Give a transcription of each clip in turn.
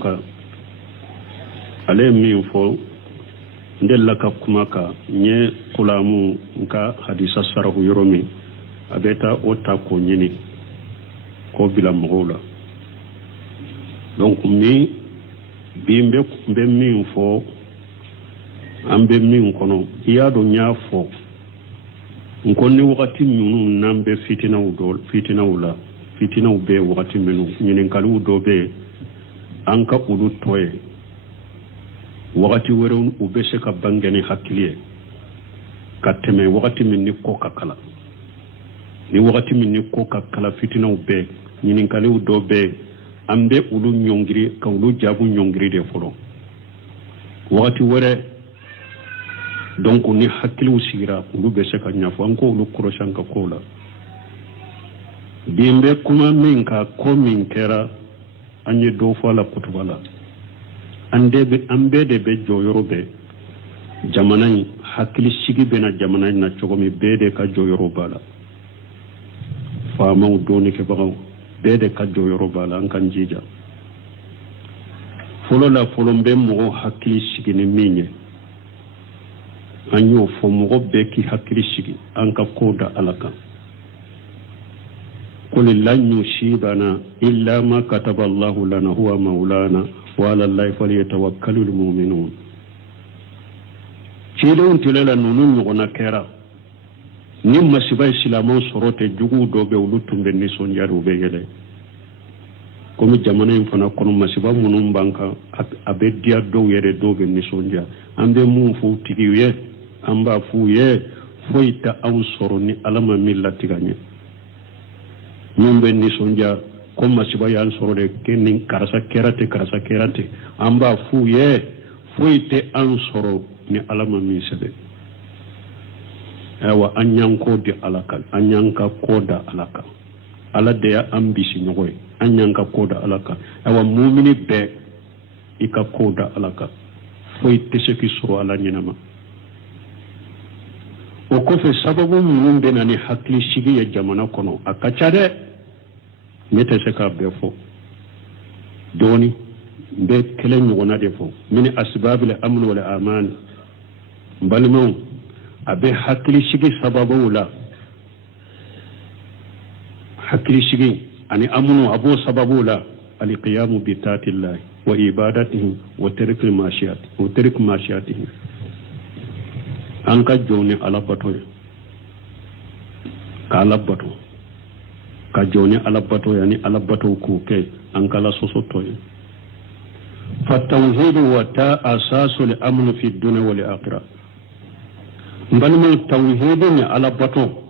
ka ale min fo ndella ka kuma ka nye kulamu nka hadisa sarahu yoromi abeta ota ko nyini ko bila mɔgɔw donc mi bimbe be min fo an be min kono iya do nya fo nkonni wakati minnu nan be fitinaw la fitinaw be wakati minnu ɲininkaliw do be an ka ulu toye wakati wɛrɛw u be se ka bangeni hakili ye ka tɛmɛ wakati min ni ko ka kala ni wakati min ni ko ka kala fitinaw be ɲininkaliw do be an be ulu ɲɔngiri ka ulu jaabu ɲɔngiri de fɔlɔ wakati wɛrɛ donc ni hakiliw sigira ulu be se ka ɲafɔ an ko ulu kɔrɔsi an ka kow la bi n bɛ kuma min ka ko min kɛra an ye dɔ fɔ a la kutuba la an bɛɛ de bɛ jɔyɔrɔ bɛɛ jamana in hakili sigi bɛna jamana in na cogo min bɛɛ de ka jɔyɔrɔ b'a la faamaw dɔɔnikɛbagaw bɛɛ de ka jɔyɔrɔ b'a la an k'an jija fɔlɔ la fɔlɔ n bɛ mɔgɔw hakili sigi ni min ye an y'o fɔ mɔgɔ bɛɛ k'i hakili sigi an ka kow da ala kan قل لن يصيبنا إلا ما كتب الله لنا هو مولانا وعلى الله فليتوكل المؤمنون تيلون تللا نونون نغنا كيرا نما سبا إسلامون سروت جوغو دوبي ولوتون بنيسون يارو بيهلي كومي جمانا ينفنا كونو مسيبا منون بانكا أبديا دو يري دو بنيسون جا أمبي مون فو تيجيوية أمبا فو يه فويتا أون سروني ألما ميلا تيغاني min be nisonja ko masiba yan sorode kenin karasa kerate amba fu ye foite an soro ni alama min sebe awa anyanko di alaka anyanka koda alaka ala de ya ambisi nyoy anyanka koda alaka awa mu'mini be ika koda alaka foite se ki soro ala nyinama o ko fe sababu mun be nani hakli sigi ya jamana kono akacha de mete se ka be fo doni be kele nyogona de fo min asbabil amn wal aman balmo abe hakli sigi sababu la hakli sigi ani amnu abo sababu la al qiyam bi tatillah wa ibadatihi wa tark mashiyatihi an ka joni alabato ka alabato ka joni alabato yani alabato ku ke an kala sosoto fa tawhid wa ta asasul amn fi dunya wal akhirah mbalma tawhid ni alabato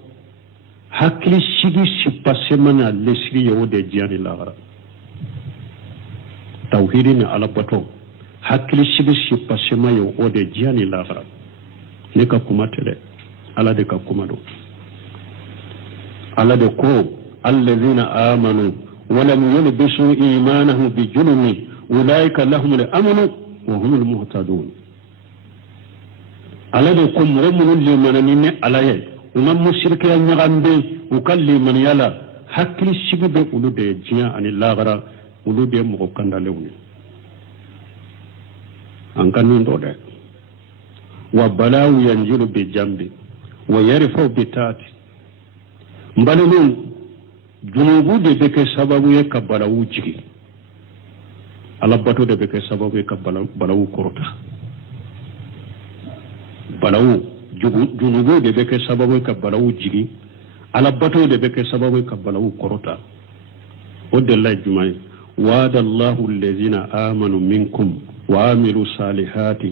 hakli sigi sipase mana lesri yode jani lagra tawhid ni alabato hakli sigi sipase mayo ode jani lagra ne ka kuma tele ala de ka kuma do ala de ko allazina amanu wa lam yalbisu imanahum bi julmi ulaika lahum al-amn wa hum al-muhtadun ala de ko murmun liman min alaye umam mushrike ya nyagambe ukalli man yala hakli sigibe ulude jiya ani lagara ulude mo kandalewni an kanu do de وبلاو ينزل بجنب ويرفع بتات مبالون جنوبو دي بك سبب يكبلاو جي على باتو دي بك سبب يكبلاو كورتا بلاو جنوبو دي بك سبب يكبلاو جي على باتو دي بك سبب يكبلاو كورتا ود الله جمعي وعد الله الذين آمنوا منكم وعملوا الصالحات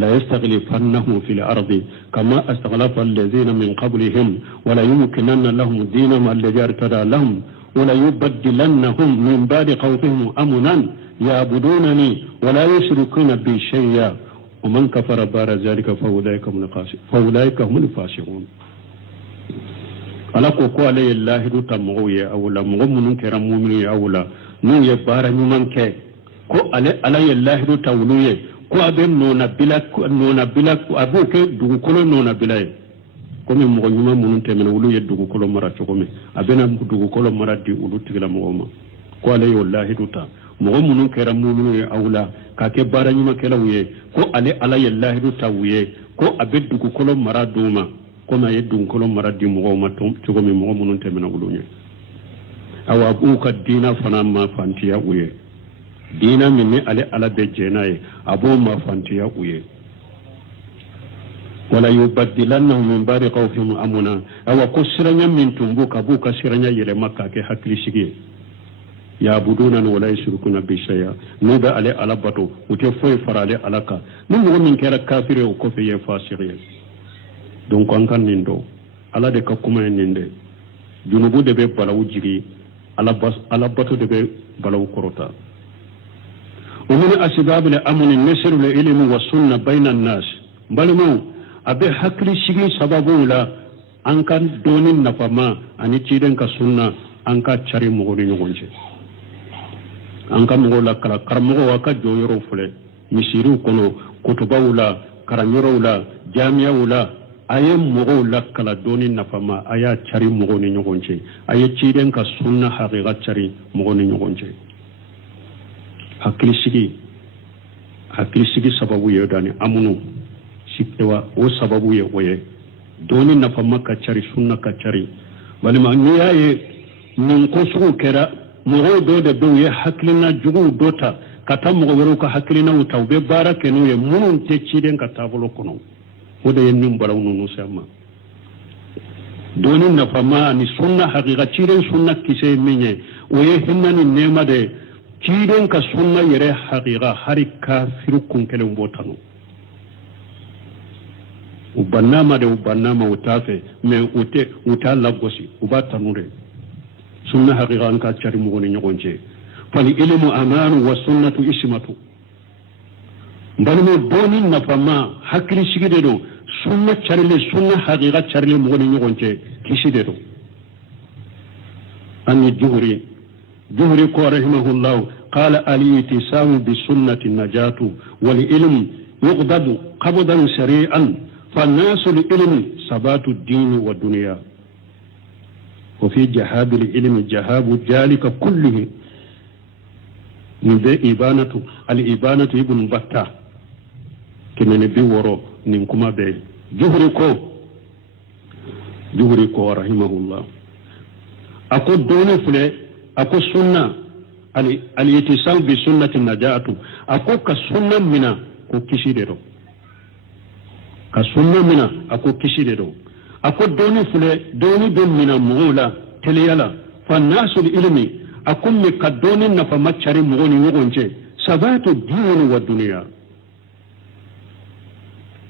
لا يستغلفنهم في الأرض كما استغلف الذين من قبلهم ولا يمكنن لهم دينهم الذي ارتدى لهم ولا يبدلنهم من بعد خوفهم أمنا يعبدونني ولا يشركون بي شيئا ومن كفر بعد ذلك فأولئك هم الفاسقون ala ko ko ale Allah du tamoye awla mu'minun kiram mu'mini awla nu ye bara nyuman ke ko ale ala Allah du tawluye ko abem nona bilak abu ke dugu kolo nona bilay ko mi mo nyuma munun temen wulu ye dugu kolo mara to ko mi abena dugu kolo mara di ulu tigla mo ma ko ale Allah du ta mogo munu kera muminu ye awla ka ke bara nyima kela wuye ko ale ala yallahi du tawuye ko abe dugu kolo mara duma ko na ye dugu kolo mara di mogo ma tom cogo mi mogo munu temena wulunye awa bu ka dina fana ma fantiya wuye dina minne ale ala be jena ye abo ma fantiya wuye wala yubaddilannahum min ba'di khawfihim amuna awa ko siranya min tumbuka buka siranya yele makka ke hakli shigi ya buduna wala yushrikuna bi shay'a nuba ale ala bato ute foy farale alaka num mo min kera kafire ko fe ye fasiri donc an kan nindo ala de ka kuma ninde junubu de be balawu jigi ala bato de be balawu korota ومن أسباب الأمن النشر العلم والسنة بين الناس بل abe hakli shigi sababu la an kan donin nafama ani ciden ka sunna an ka cari mogo ni ɲɔgɔn cɛ an ka mogo la kala karamɔgɔ a ka jɔyɔrɔ filɛ misiriw kɔnɔ kutubaw la karanyɔrɔw la jamiyaw la a ye mɔgɔw la kala donin nafama a y'a cari mogo ni ɲɔgɔn cɛ a ye ciden ka sunna haqiqa cari mogo ni ɲɔgɔn cɛ hakli sigi sababu ye dani amunu siktewa o sababu ye oye doni nafama ka cari sunna ka cari balima ni yaye nin ko sugu kera mogo do de be ye haklina jugu dota kata mogo wero ka haklina utaw be bara kenu ye munun te ciden ka tabolo kono o de nin balaw nunu sama doni nafama ni sunna haqiqa ciden sunna kise minye oye hinna ni nema de ciden ka sunna yere haqiqa hari kafiru kun kele mbotanu ubannama de ubannama utafe me uta lagosi uba tanure sunna haqiqa an ka cari mo ni nyogonje fali ilmu amanu wa sunnatu ismatu balmo boni nafama hakri sigide do sunna carile sunna haqiqa carile mo ni nyogonje kiside do an juhri ko rahimahullah qala al-ittisamu bi sunnati najatu wal ilm yuqdadu qabdan shari'an فالناس العلم ثبات الدين والدنيا وفي جهاب العلم جهاب ذلك كله من ذي الإبانة ابن بطة كما نبي ورو نمكما بي جهركو رحمه الله أقول دون فلي أقول سنة الاتصال بسنة النجاة أقول كسنة منا كشيرو ka sunna mina ako kishide do ako doni fule doni don mina mugula teliyala fa nasul ilmi akum mi kadoni na fa machari mugoni ngonje sabatu din wa dunya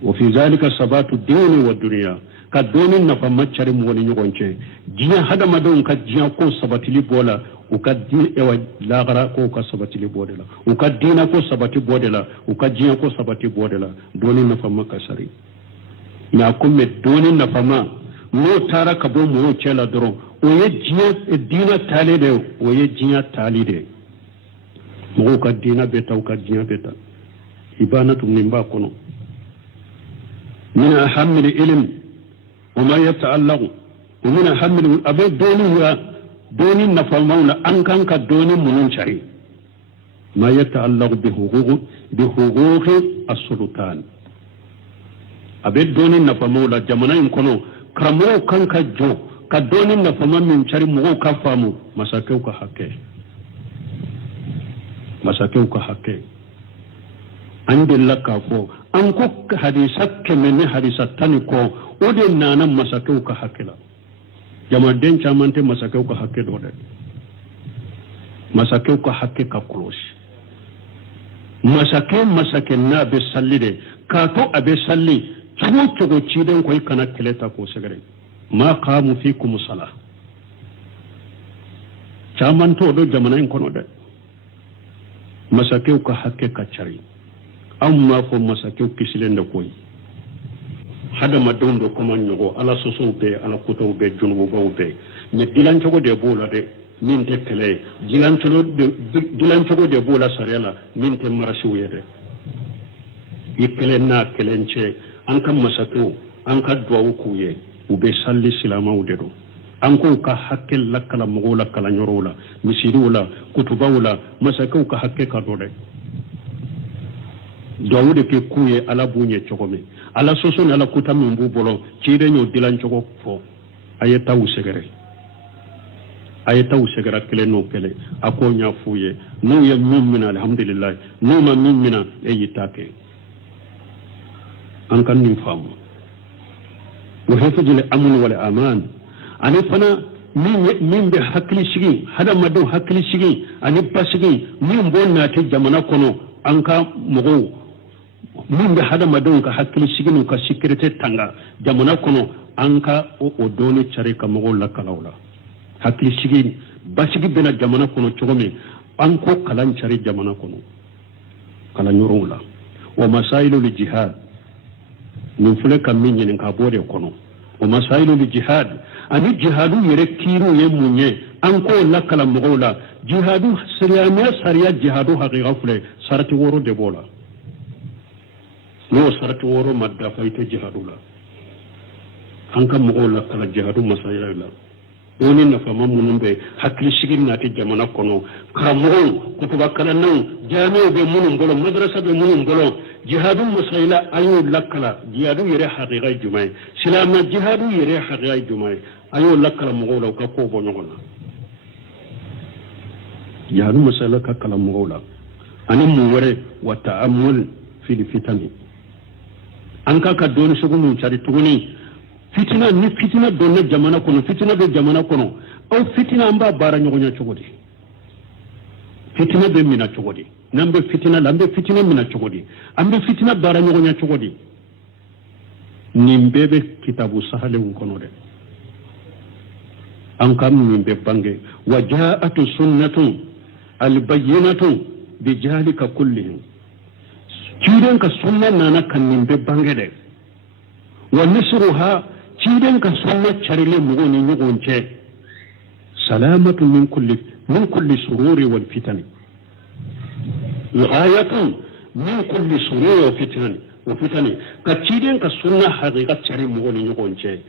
wa fi zalika sabatu din wa dunya kadoni na fa machari mugoni ngonje jiya hada madon ka jiya ko sabatili bola uka din ewa lagara ko ka sabati bodela uka dina ko sabati bodela uka jiya ko sabati bodela doni na fa makasari na kuma doni na fama mo tara ka bo mo cela doro o ye jiya dina tale de o ye jiya tali de mo ka dina beta uka jiya beta ibanatu min ba kono min ahamil ilm wa ma yata'allaqu wa min ahamil abe doni na fama an kan ka doni munun cari ma yata'allaqu bi huquqi as-sultan abe doni na fama la jamana in kono kamo kan ka jo ka doni na fama min cari mo ka famu masakeu ka hakke an dilla ka fo an ko hadisat kemene hadisat tani ko ode nana masakeu ka hakkela jama den chamante masakeu ka hakke do de masakeu ka hakke ka klosi masake na be sallide ka to abe salli cogo ciden koy kana keleta ko segere ma qamu fikum sala chamanto do jamana en kono de masakeu ka hakke ka cari amma fo masakeu kisilende koy hada madondo ko man nyogo ala soso be ala koto be junubo bo be ne dilan cogo de bola de min te tele dilan cogo de bola sarela min te marasi wede yikelen na kelenche an kan masakeu an ka duwawu kuye ube salli silamaw de do anko ka hakkel lakala mogola kala nyorola misirula kutubawla masakau ka hakke ka dole dawude ke kuye ala bunye chogome ala soso ala kutamu mbubolo chire nyo dilan chogo fo ayeta usegere kele no kele ako nya fuye no ya mummina alhamdulillah no ma mummina e yitake an kan ni famu wa hafajil amn wal aman ani fana min be hakli shigi hada madu hakli shigi ani pasigi min bonna te jamana kono an ka mugo min be hada madu ka hakli shigi no ka security tanga jamana kono an ka o doni chare ka mugo la kalawla hakli shigi basigi bena jamana kono chogome an ko kalan chare jamana kono kala nyorula wa masailu li jihad min fule kam min yin ka bode kono wa masailu li jihad ani jihadu yere kiru ye munye an ko lakala mogola jihadu sariya jihadu haqiqa fule sarati woro de bola no sarati woro madda fayte jihadu la an kam mogola kala jihadu masayila la woni nafa mamunum be hakli shigin nati jamana kono karamogo kutuba kala nan jami'o be munum golo madrasa be munum golo jihadu masayila ayo lakala jihadu yere haqiqa jumay silama jihadu yere haqiqa jumay ayo lakala mogola ka ko bo nyogona jihadu masayila ka kala mogola ani mu wore wa ta'ammul fil fitani an ka doni shugun chari tuguni fitina ni fitina donne jamana kono fitina be jamana kono o fitina amba bara nyogonya chogodi fitina be mina chogodi nambe fitina lambe fitina mina chogodi ambe fitina bara nyogonya chogodi nimbebe kitabu sahale kono de an kam nimbe bange wajaatu sunnatu albayyinatu bijalika kullihim ciiden ka sunna nana kan nimbe bange de wa nisruha ciiden ka sunna charile mugoni nyogonche salamatu min kulli sururi wal fitani ghayatun min kulli sururi wa fitani ka ciiden ka sunna haqiqa chari mugoni nyogonche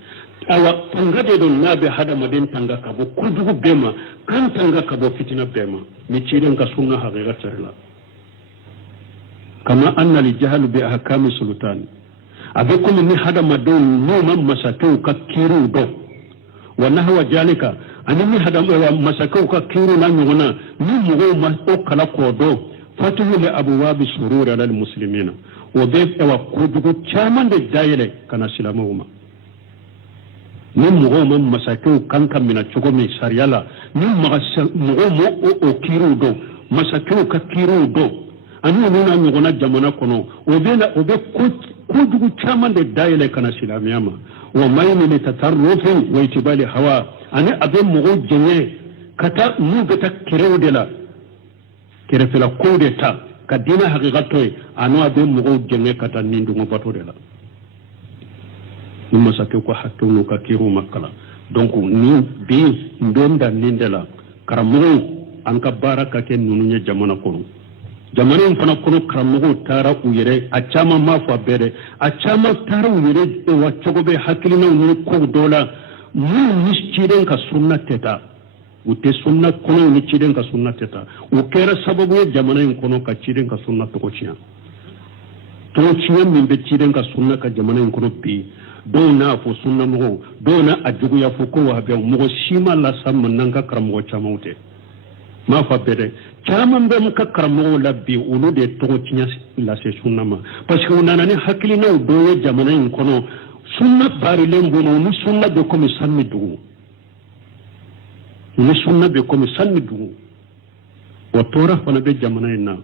awa tangade don nabe hada maden tanga kabo kudugu bema kan tanga kabo fitina bema mi ciiden ka sunna haqiqa charila kama anna li jahlu bi ahkami sultani abekum ni hada madon no man masakau ka kiru do wa nahwa jalika ani ni hada masakau ka kiru na nyona ni mugo ma o kala ko do fatuhu li abwab surur ala almuslimina wa be wa kudugu chaman de dayele kana silamuma ni mugo man masakau kanka mina chogo mi sariala ni mugo mo o kiru do masakau ka kiru do ani nuna nyona jamana kono obe kudugu chaman de dayele kana silamiyama wa mayni li tatarrufin wa itibali hawa ani abe mugo jenye kata mugata kerewdela kerefela kodeta kadina haqiqatoy anu abe mugo jenye kata nindungo batodela nima sake ko hatunu ka kiru makala donc ni bi ndonda nindela karamugo anka baraka ken nununya jamana kono jamana fana kono karamugo tara uyere achama mafa bere achama tara uyere wa chogobe hakilina ni ko dola mu nischiden ka sunna teta ute sunna kono ni chiden ka sunna teta u kera sababu ya jamana kono ka chiden ka sunna to chiya to chiya min be chiden ka sunna ka jamana kono bi do na fo sunna mo do na ajugu ya fo ko wa be mo shima la sam nanga karamugo chama ute ma fa bere chama mbe muka karamugo labbi ulu de to chiya la se sunna ma parce que onana ni hakilina do ya jamana kono sunna bari lembono ni sunna be comme sanni dugu ni sunna be comme sanni dugu o tora fana be jamana ina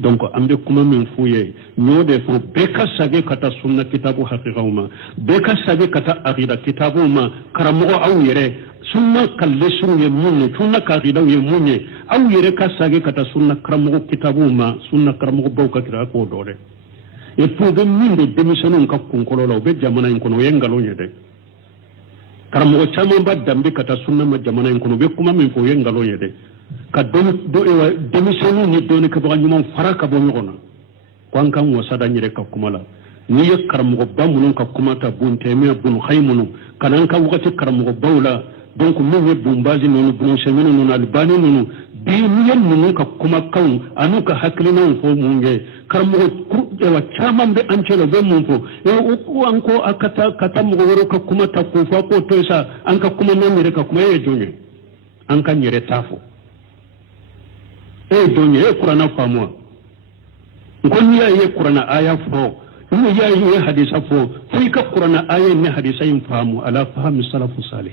donc ambe kuma min fuye nyode fo beka sage kata sunna kitabu haqiqauma beka sage kata aqida kitabuma karamugo aw yere sunna kallesu ye munne sunna aqida ye munne aw yere ka sage kata sunna karamugo kitabuma sunna karamugo bawka kira ko dore e pour be min de démissionner ka kunkolo be jamana en kono yengalo nyede karamugo chama ba dambe kata sunna ma jamana en kono be kuma min fo yengalo nyede ka do démissionner ni do ne ka ba nyuma faraka bo nyona kwan kan wasada nyire ka kuma la ni ye karamɔgɔ ba minnu ka kuma ta Bun Taymiya Bun Qayyim kanan ka wagati karamɔgɔ baw la donc min ye Bun Baz ninnu Bun Usaymin ninnu Albani ninnu bi ni ye ninnu ka kumakanw anu ka hakilinaw fɔ mun kɛ karamɔgɔ caman bɛ an cɛ la u bɛ mun fɔ an ko a ka taa mɔgɔ wɛrɛw ka kuma ta k'o fɔ k'o to yen sa an ka kuma n'an yɛrɛ ka kuma e ye jɔn ye an ka n yɛrɛ t'a fɔ e ye jɔn ye e ye kuranɛ faamu wa n ko n'i y'a ye kuranɛ aya fɔ n'u y'a ye hadisa fɔ fo i ka kuranɛ aya ni hadisa in faamu ala fahami salafu salih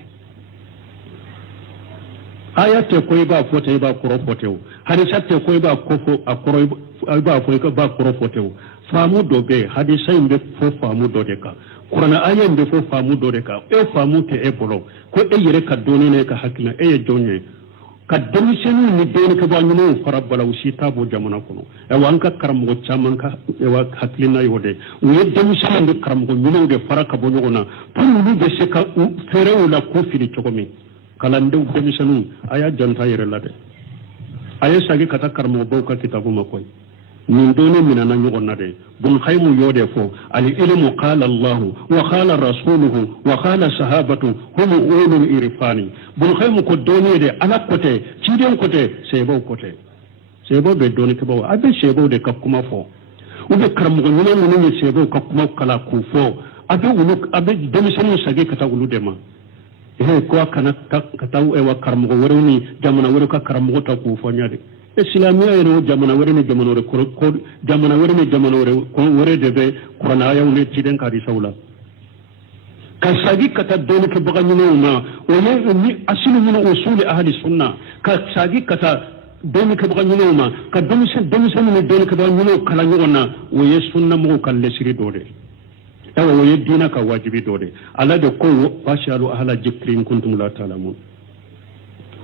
aya tɛ ko i b'a fɔ ten i b'a kɔrɔ fɔ ten o hadisa tɛ ko i b'a kɔfɔ a kɔrɔ i b'a fɔ i b'a kɔrɔ fɔ ten o faamu dɔ bɛ yen hadisa in bɛ fɔ faamu dɔ de kan kuranɛ aya in bɛ fɔ faamu dɔ de kan e faamu tɛ e bolo ko e yɛrɛ ka dɔnni n'e ka hakilina e ye jɔn ye ka denmisɛnninw ni dɔɔninkɛbaa ɲumanw fara bala u si t'a bɔ jamana kɔnɔ ɛwa an ka karamɔgɔ caman ka hakilina y'o de u ye denmisɛnninw ni karamɔgɔ ɲumanw de fara ka bɔ ɲɔgɔn na pour olu bɛ se ka fɛɛrɛw la k'u fili cogo min kalandenw denmisɛnninw a y'a janto a yɛrɛ la dɛ a ye sagi ka taa karamɔgɔbaw ka kitabu ma koyi nin dɔɔnin minɛna ɲɔgɔn na dɛ Bun Qayyim y'o de fɔ al-ilmu qala Allahu wa qala rasuluhu wa qala sahabatu hum ulul irfani Bun Qayyim ko dɔɔnin de ala ko tɛ ciden ko tɛ sɛbɛw ko tɛ sɛbɛw bɛ dɔɔnin kɛbaw a bɛ sɛbɛw de ka kuma fɔ u bɛ karamɔgɔ ɲuman minnu ye sɛbɛw ka kuma kala k'u fɔ a bɛ denmisɛnninw sagi ka taa olu de ma ko a kana ka taa karamɔgɔ wɛrɛw ni jamana wɛrɛw ka karamɔgɔ ta k'u fɔ ɲa de Silamɛya yɛrɛ o jamana wɛrɛ ni jamana wɛrɛ de bɛ kuranɛ ayaw ni ciden ka hadisaw la ka sagi ka taa dɔɔninkɛbaga ɲumanw ma o ye ni asili min usuli ahli sunna ka sagi ka taa dɔɔninkɛbaga ɲumanw ma ka denmisɛnninw ni dɔɔninkɛbaga ɲumanw kala ɲɔgɔn na o ye sunnamɔgɔw ka lɛsiri dɔ de o ye diinɛ ka wajibi dɔ de ala de ko fas'alu ahla zikri in kuntum la ta'lamun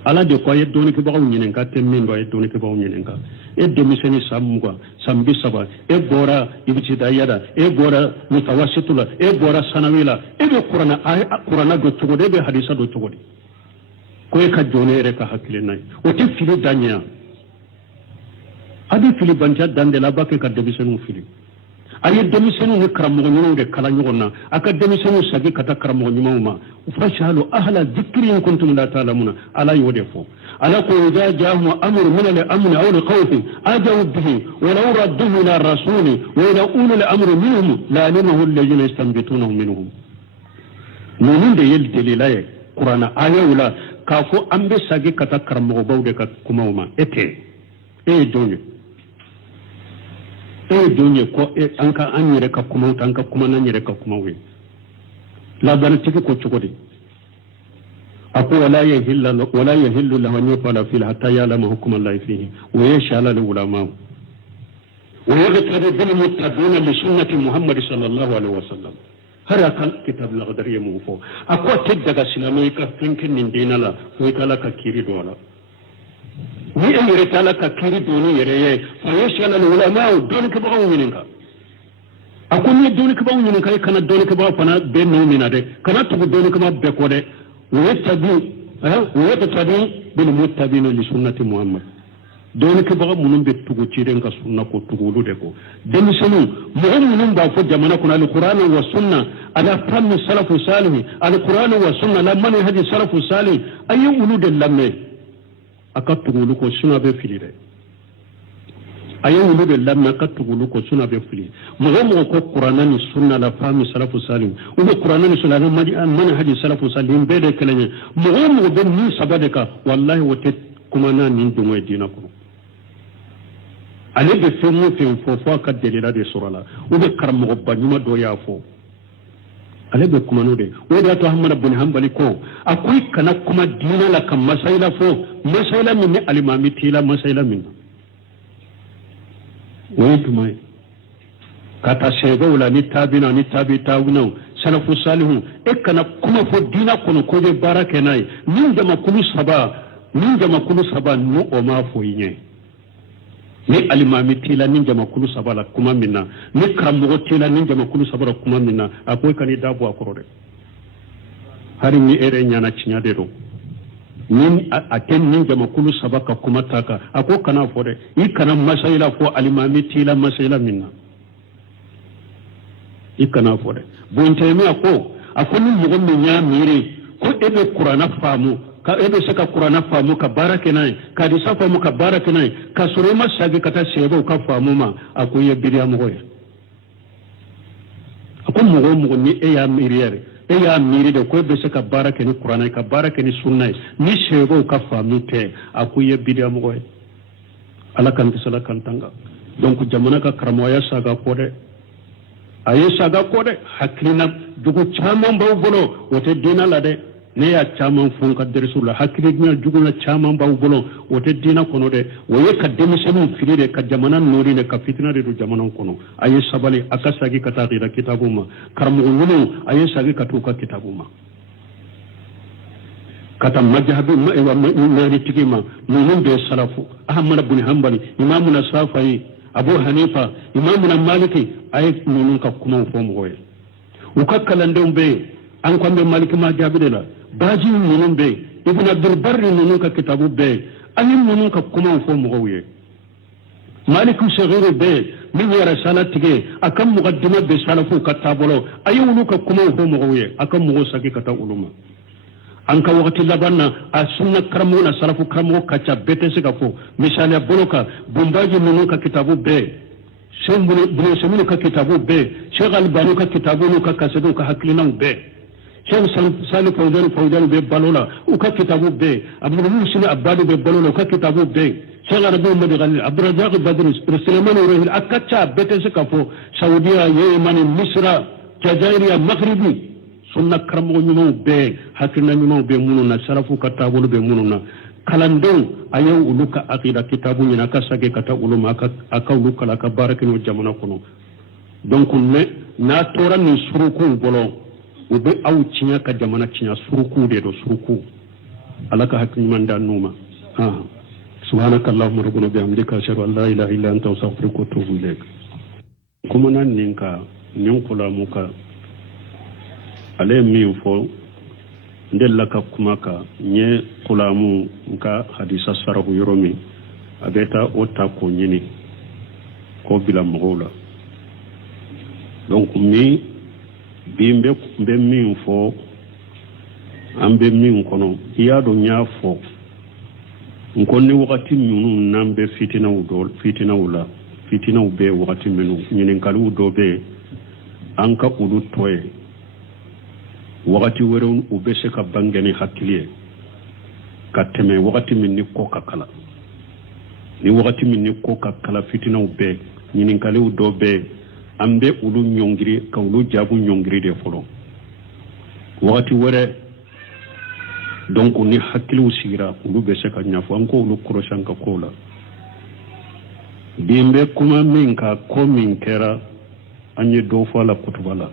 ala de ko a ye dɔɔninkɛbagaw ɲininka tɛ min dɔn a ye dɔɔninkɛbagaw ɲininka e denmisɛnnin san 20 san 30 e bɔra ibtidaiya la e bɔra mutawasitu la e bɔra sanawi la e bɛ kuranɛ dɔn cogo di e bɛ hadisa dɔn cogo di ko e ka jɔn ne yɛrɛ ka hakilina ye o tɛ fili dan ɲɛ a bɛ fili banca dan de la a b'a kɛ ka denmisɛnninw fili a ye denmisɛnninw ni karamɔgɔ ɲumanw de kala ɲɔgɔn na a ka denmisɛnninw sagi ka taa karamɔgɔ ɲumanw ma fas'alu ahla zikri in kuntum la ta'lamuna ala y'o de fɔ ala ko idha ja'ahum amrun min al-amn aw al-khawf ajaw bihi wa law radduhu ila rasuli wa ila ulil amri minhum la'alimahu alladhina yastanbitunahu minhum ninnu de ye dalila ye kuranɛ ayaw la k'a fɔ an bɛ sagi ka taa karamɔgɔbaw de ka kumaw ma e tɛ e ye jɔn ye e ye jɔn ye ko an yɛrɛ ka kumaw ta an ka kuma n'an yɛrɛ ka kumaw ye labaritigi ko cogo di a ko wala yahillu lahu an yufala fil hatta ya'lama hukma allahi fihi wa yashhadu lil ulama wa yaqtadi bil muttabi'ina li sunnati muhammad sallallahu alaihi wasallam har akan kitab al-qadariya mu fo a ko te daga silamai ka finkin nin dinala ko kala ka kiri dola ni en yere tala ka kiri doni yere ye fa yashhadu lil ulama don ka ba mu ninka akun ni doni ka ba mu ninka kana doni ka ba fana be no mina de kana tugu doni ka ba be ko de ويقتدي بالمتبعين لسنة محمد دون كبغ منهم بتوغو تشيرين كسنة كو تغولو ديكو دمسنو مهم بافو جمانا كنا القرآن والسنة على فهم السلف الصالح القرآن والسنة لما نهج السلف الصالح أي ولود اللمي أكاد تغولو كو سنة بفلي دي أي ولود اللمي أكاد تغولو كو سنة بفلي مهم كو قرآن السنة على فهم السلف الصالح وبو قرآن السنة لما نهج السلف الصالح بيدي كلاني مهم بني سبادك والله وتت كمانا نندمو دينكم ale bɛ fɛn o fɛn fɔ fo a ka delila de sɔrɔ la o bɛ karamɔgɔba ɲuman dɔ y'a fɔ ale bɛ kuma n'o de o de y'a to Ahmad bin Hanbali ko a ko i kana kuma diinɛ la ka masayila fɔ masayila min ni alimami t'i la masayila min na o ye jumɛn ye ka taa sɛbɛw la ni taabina ni taabi taawunaw salafu salihu e kana kuma fɔ diinɛ kɔnɔ ko bɛ baara kɛ n'a ye nin jamakulu saba n'o o m'a fɔ i ɲɛ ni alimami tila ni jamakulu saba la kuma min na ni karamɔgɔ tila ni jamakulu saba la kuma min na a ko i kana i da bɔ a kɔrɔ dɛ hali ni e yɛrɛ ɲana tiɲɛ de don ni a tɛ ni jamakulu saba ka kuma ta kan a ko kana fɔ dɛ i kana masayila fɔ alimami tila masayila min na ikana fo de bon taymi ko akoni mo min ya mire ko ebe qur'ana famu ka ebe saka qur'ana famu ka barake nay ka di safa mu ka barake nay ka suruma sagi kata sebo ka famu ma akuye bidiya mo ya akon mo ni e ya mire e ya mire de ko ebe saka barake ni qur'ana ka barake ni sunna ni sebo ka famu te akuye bidiya mo ya ala kan tisala kan tanga donc jamana ka karmoya saga ko de aye saga ko de haklina dugu chaman baw bolo wote dina la de ne ya chaman fon ka dersul haklina dugu na chaman baw bolo wote dina kono de woye ka demisenu fili de ka jamana nori ne ka fitna de du jamana kono aye sabali akasagi kata gira kitabuma karmo ngulu aye sagi katuka kitabuma kata majhabi ma ewa mari tigima nunun be salafu ahmad ibn hanbali imamuna safai abu hanifa imamuna maliki ay nunun ka kuma fo mo ye ukakkala ndombe an ko be maliki ma jabi la baji nunun be ibn abdul barri nunun ka kitabu be anin nunun ka kuma fo mo ye maliki saghiru be min yara salatige akam muqaddima be salafu katabolo ayunu ka kuma fo mo ye akam mo saki kata uluma an ka wakati labanna a sunna karamo na salafu karamo kacha bete se ka fo misali boloka bombaji nunu ka kitabu be shembulu bulu shembulu ka kitabu be sheikh albani ka kitabu nu ka kasedu ka haklina be sheikh salu fawdan be balola u ka kitabu be abdul musin abadu be balola ka kitabu be sheikh arabi madi gal abdurrazzaq badr sulaiman urahil akacha bete se ka fo saudiya yemen misra jazairiya maghribi sunna karamo nyumo be hakina nyumo be mununa sarafu katabulu be mununa kalandon ayo uluka aqida kitabu nyina ka sage kata uluma aka uluka la ka barakino jamana kono donc ne na tora ni suruku bolo ube aw cinya ka jamana cinya suruku de do suruku alaka hakini manda numa subhanaka allahumma rabbuna bihamdika ashhadu an la ilaha illa anta astaghfiruka wa atubu ilaik kuma nan ninka nyin kula muka ale min fo ndella ka kuma ka nye kulamu nka hadisa sarahu yoromi abeta ota ko nyini ko bila mogola donc mi bimbe be min fo ambe min kono iya do nya fo nkonni wakati minu nambe fitina udol fitina ula fitina ube wakati minu nyinin kalu do be anka udu toye wakati wero ubese ka bangeni hakiliye kateme wakati minni ko kakala ni wakati minni ko kakala fitina ube nyinin kalu do be ambe ulu nyongiri ka ulu jabu nyongiri de folo wakati were donc ni hakilu sigira ulu bese ka nyafo anko ulu koroshanka kola bimbe kuma minka ko min kera anye do fala kutubala